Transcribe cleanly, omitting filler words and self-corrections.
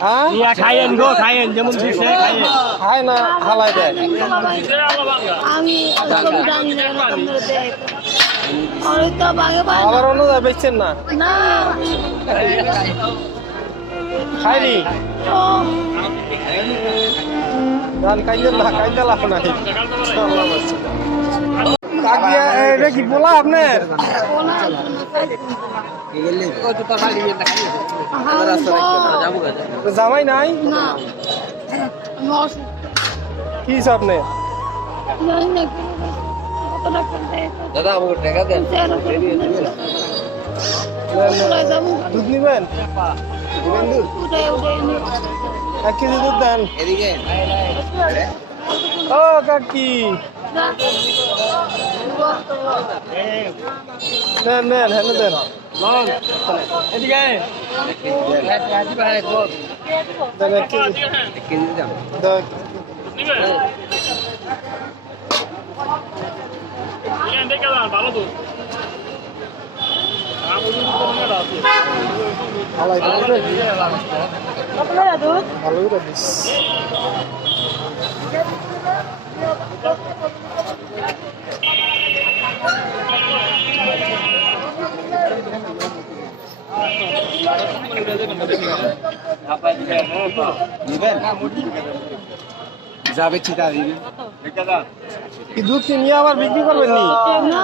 ইয়া খাইয়েন গো খাইয়েন যেমন দিছে খাইয়েন খায় না হালাই দেয় আমি জানি না আপনারা দেখ আর তো ভাগে ভাগে আবার অন্য যায় বেচছেন না না খাইনি ও ধান খাইছেন না খাইতে লাভ নাই কাকিয়া এটা কি বলা আপনার জামাই নাই না কি হিসাব আপনি জানি না কত টাকা দেয় দাদা আমাকে টাকা দেন দুধ নিবেন দিবেন দুধ উঠে 1 কেজি দুধ দেন এদিকে ও কাকি দেন দেন হ্যাঁ দেন এদিকে দেন 1 কেজি কেজি দাম দেন ভালো তো হালাই দেন আপনারা দুধ ভালো করে দিস দিবেন যাবে চিতা দিবেন কি দুধ কি নিয়ে আবার বিক্রি করবেন নি না